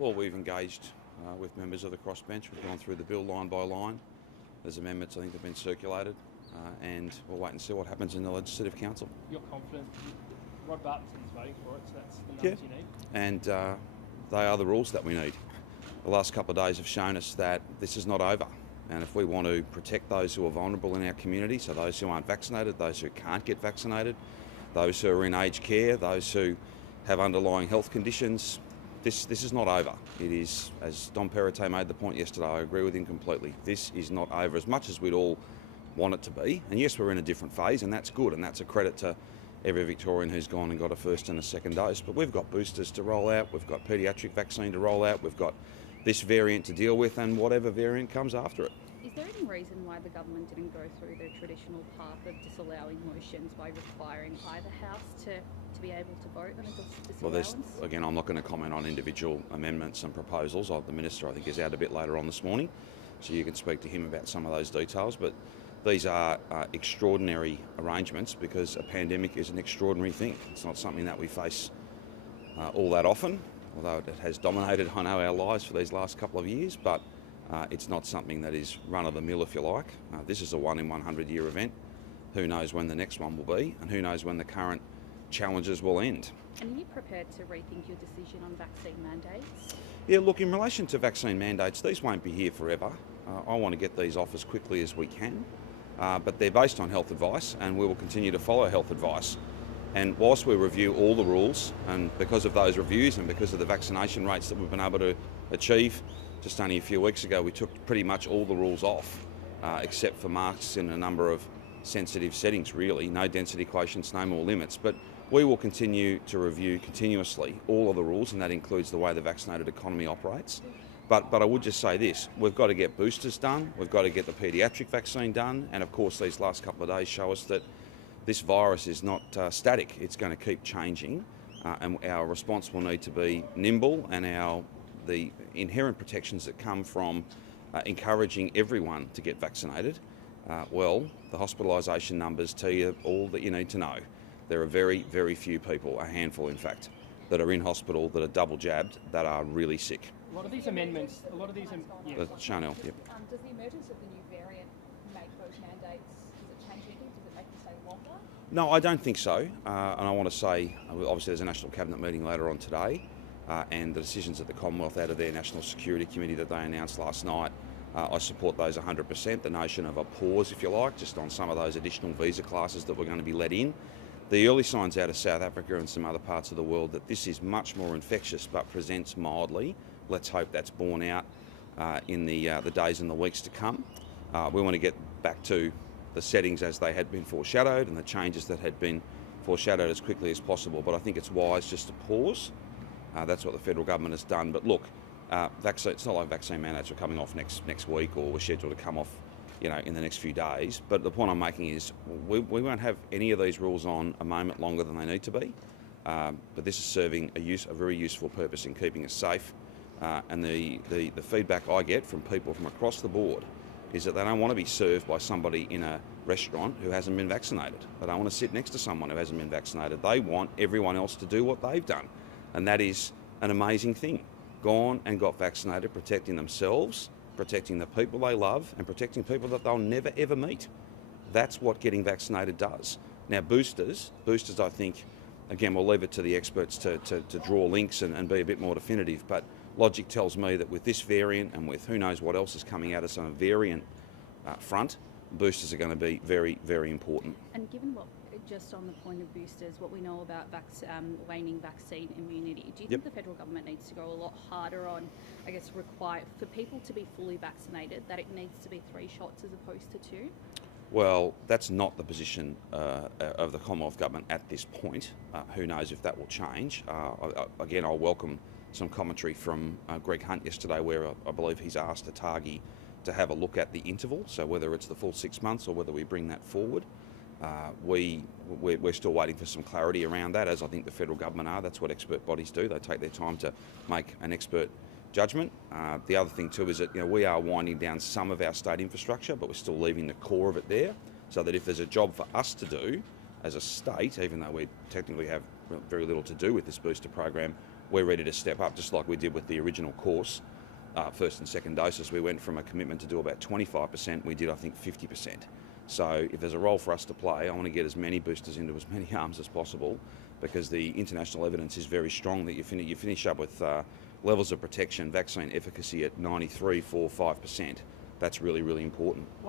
Well, we've engaged with members of the crossbench. We've gone through the bill line by line. There's amendments I think that have been circulated, and we'll wait and see what happens in the Legislative Council. You're confident Rod Bartelson's voting for it, so that's the numbers you need? And they are the rules that we need. The last couple of days have shown us that this is not over. And if we want to protect those who are vulnerable in our community, so those who aren't vaccinated, those who can't get vaccinated, those who are in aged care, those who have underlying health conditions, this is not over. It is, as Dom Perrottet made the point yesterday, I agree with him completely. This is not over, as much as we'd all want it to be. And yes, we're in a different phase, and that's good, and that's a credit to every Victorian who's gone and got a first and a second dose. But we've got boosters to roll out, we've got paediatric vaccine to roll out, we've got this variant to deal with, and whatever variant comes after it. Is there any reason why the government didn't go through the traditional path of disallowing motions by requiring either house to be able to vote on a disallowance? Well, again, I'm not going to comment on individual amendments and proposals. The Minister, I think, is out a bit later on this morning, so you can speak to him about some of those details. But these are extraordinary arrangements because a pandemic is an extraordinary thing. It's not something that we face all that often, although it has dominated, I know, our lives for these last couple of years, but it's not something that is run-of-the-mill, if you like. This is a 1 in 100 year event. Who knows when the next one will be, and who knows when the current challenges will end. And are you prepared to rethink your decision on vaccine mandates? Yeah, look, in relation to vaccine mandates, these won't be here forever. I want to get these off as quickly as we can, but they're based on health advice, and we will continue to follow health advice. And whilst we review all the rules, and because of those reviews and because of the vaccination rates that we've been able to achieve, just only a few weeks ago we took pretty much all the rules off, except for masks in a number of sensitive settings, really. No density quotients, no more limits. But we will continue to review continuously all of the rules, and that includes the way the vaccinated economy operates. But I would just say this, we've got to get boosters done, we've got to get the paediatric vaccine done, and of course these last couple of days show us that this virus is not static, it's going to keep changing, and our response will need to be nimble, and the inherent protections that come from encouraging everyone to get vaccinated, the hospitalisation numbers tell you all that you need to know. There are very, very few people, a handful in fact, that are in hospital that are double jabbed that are really sick. A lot of these amendments, Chanel, yep. Does the emergence of the new variant make those mandates, does it change anything? Does it make them stay longer? No, I don't think so. And I want to say, obviously there's a National Cabinet meeting later on today, and the decisions that the Commonwealth out of their National Security Committee that they announced last night, I support those 100%. The notion of a pause, if you like, just on some of those additional visa classes that we're going to be let in. The early signs out of South Africa and some other parts of the world that this is much more infectious but presents mildly. Let's hope that's borne out in the days and the weeks to come. We want to get back to the settings as they had been foreshadowed and the changes that had been foreshadowed as quickly as possible. But I think it's wise just to pause. That's what the federal government has done. But look, it's not like vaccine mandates are coming off next week or we're scheduled to come off, in the next few days. But the point I'm making is we won't have any of these rules on a moment longer than they need to be. But this is serving a very useful purpose in keeping us safe. And the feedback I get from people from across the board is that they don't want to be served by somebody in a restaurant who hasn't been vaccinated. They don't want to sit next to someone who hasn't been vaccinated. They want everyone else to do what they've done. And that is an amazing thing. Gone and got vaccinated, protecting themselves, protecting the people they love, and protecting people that they'll never ever meet. That's what getting vaccinated does. Now boosters I think, again, we'll leave it to the experts to draw links and be a bit more definitive, but logic tells me that with this variant and with who knows what else is coming at us on a variant front, boosters are going to be very, very important. And given just on the point of boosters, what we know about waning vaccine immunity, do you think the federal government needs to go a lot harder on, require for people to be fully vaccinated, that it needs to be 3 shots as opposed to 2? Well, that's not the position of the Commonwealth Government at this point. Who knows if that will change. Again, I'll welcome some commentary from Greg Hunt yesterday where I believe he's asked ATAGI to have a look at the interval, so whether it's the full 6 months or whether we bring that forward. We're still waiting for some clarity around that, as I think the federal government are. That's what expert bodies do. They take their time to make an expert judgment. The other thing too is that we are winding down some of our state infrastructure, but we're still leaving the core of it there, so that if there's a job for us to do as a state, even though we technically have very little to do with this booster program, we're ready to step up, just like we did with the original course. First and second doses, we went from a commitment to do about 25%, we did I think 50%. So if there's a role for us to play, I want to get as many boosters into as many arms as possible, because the international evidence is very strong that you finish up with levels of protection, vaccine efficacy at 93, 4, 5%. That's really, really important.